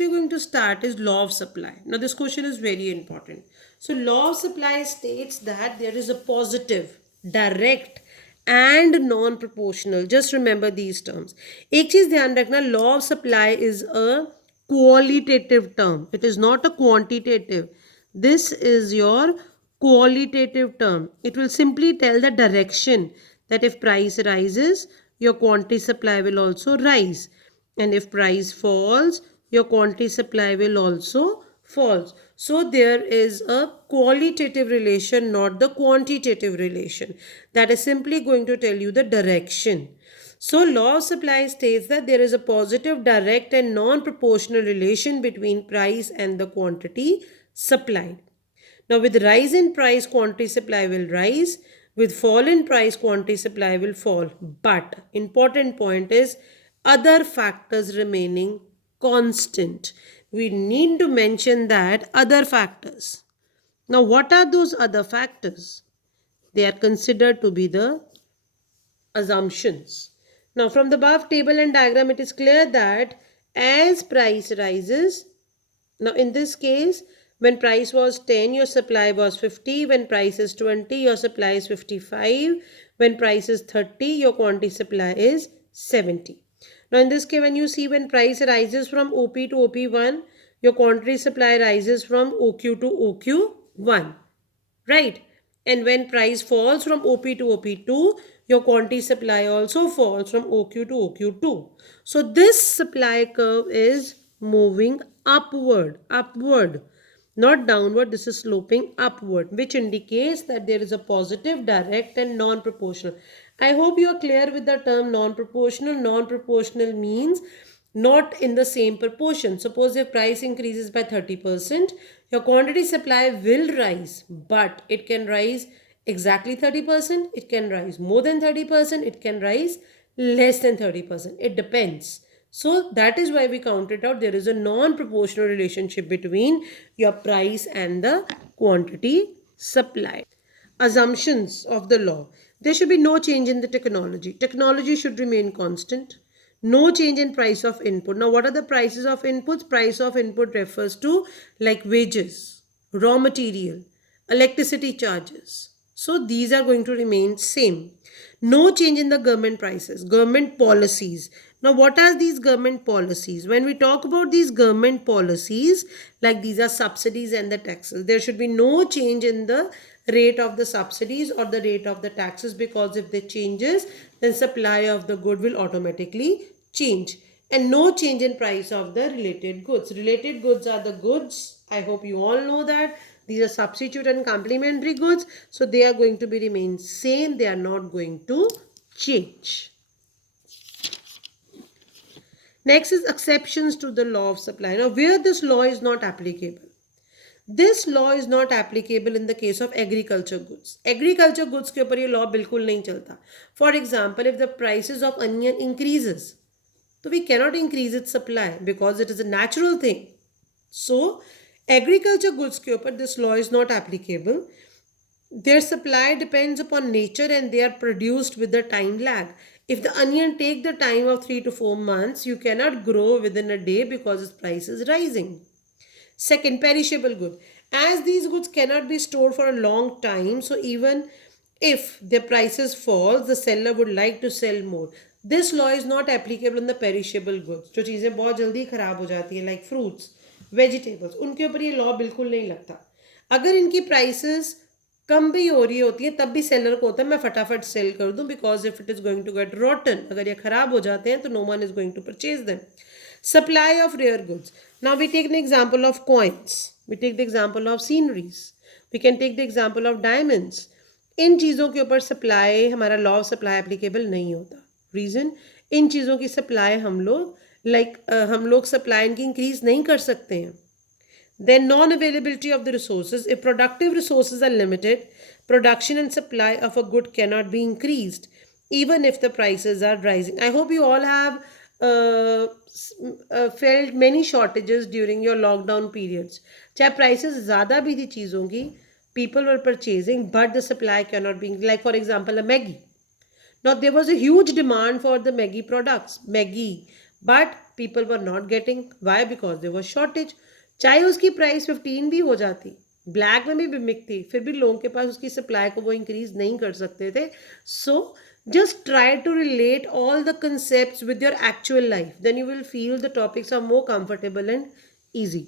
we're going to start is law of supply. Now this question is very important. So law of supply states that there is a positive, direct and non-proportional. Just remember these terms. एक चीज ध्यान रखना, law of supply is a qualitative term. It is not a quantitative. This is your qualitative term. It will simply tell the direction that if price rises, your quantity supply will also rise, and if price falls, your quantity supply will also fall. So there is a qualitative relation, not the quantitative relation. That is simply going to tell you the direction. So law of supply states that there is a positive, direct and non-proportional relation between price and the quantity supplied. Now with rise in price, quantity supply will rise. With fall in price, quantity supply will fall. But important point is other factors remaining constant. We need to mention that other factors. Now what are those other factors? They are considered to be the assumptions. Now from the above table and diagram, it is clear that as price rises, now in this case, when price was 10, your supply was 50. When price is 20, your supply is 55. When price is 30, your quantity supply is 70. Now in this case, when you see when price rises from OP to OP1, your quantity supply rises from OQ to OQ1. Right? And when price falls from OP to OP2, your quantity supply also falls from OQ to OQ2. So this supply curve is moving upward, not downward. This is sloping upward, which indicates that there is a positive, direct and non-proportional. I hope you are clear with the term non-proportional. Non-proportional means not in the same proportion. Suppose if price increases by 30%, your quantity supply will rise, but it can rise exactly 30%, it can rise more than 30%, it can rise less than 30%. It depends. So that is why we counted out there is a non-proportional relationship between your price and the quantity supplied. Assumptions of the law. There should be no change in the technology. Technology should remain constant. No change in price of input. Now, what are the prices of inputs? Price of input refers to like wages, raw material, electricity charges. So these are going to remain same. No change in the government prices, government policies. Now, what are these government policies? When we talk about these government policies, like these are subsidies and the taxes, there should be no change in the rate of the subsidies or the rate of the taxes, because if they changes, then supply of the good will automatically change. And no change in price of the related goods. Related goods are the goods, I hope you all know that. These are substitute and complementary goods. So they are going to be remain same. They are not going to change. Next is exceptions to the law of supply. Now where this law is not applicable. This law is not applicable in the case of agriculture goods. Agriculture goods के ऊपर ये law बिल्कुल नहीं चलता. For example, if the prices of onion increases, so we cannot increase its supply because it is a natural thing. So agriculture goods के ऊपर this law is not applicable. Their supply depends upon nature and they are produced with the time lag. If the onion take the time of 3 to 4 months, you cannot grow within a day because its price is rising. Second, perishable good. As these goods cannot be stored for a long time, so even if their prices fall, the seller would like to sell more. This law is not applicable on the perishable goods. जो चीज़ें बहुत जल्दी खराब हो जाती है, like fruits, vegetables, उनके ऊपर ये law बिल्कुल नहीं लगता. अगर इनकी prices कम भी हो रही होती है, तब भी सेलर को होता है मैं फटाफट सेल कर दूं, because if it is going to get rotten, अगर ये खराब हो जाते हैं तो no one is going to purchase them. Supply of rare goods. Now we take an example of coins. We take the example of sceneries. We can take the example of diamonds. इन चीज़ों के ऊपर supply हमारा law of supply applicable नहीं होता. Reason, इन चीज़ों की supply हम लोग सप्लाई इनकी इंक्रीज नहीं कर सकते हैं. Then non-availability of the resources. If productive resources are limited, production and supply of a good cannot be increased even if the prices are rising. I hope you all have felt many shortages during your lockdown periods. चाहे prices ज़्यादा भी थी चीज़ों की, people were purchasing, but the supply cannot be, like for example a Maggi. Now there was a huge demand for the Maggi products. Maggi, but people were not getting, why? Because there was shortage. चाहे उसकी price 15 भी हो जाती, black में भी बिकती, फिर भी लोगों के पास उसकी सप्लाई को वो इंक्रीज नहीं कर सकते थे। सो just try to relate all the concepts with your actual life, then you will feel the topics are more comfortable and easy.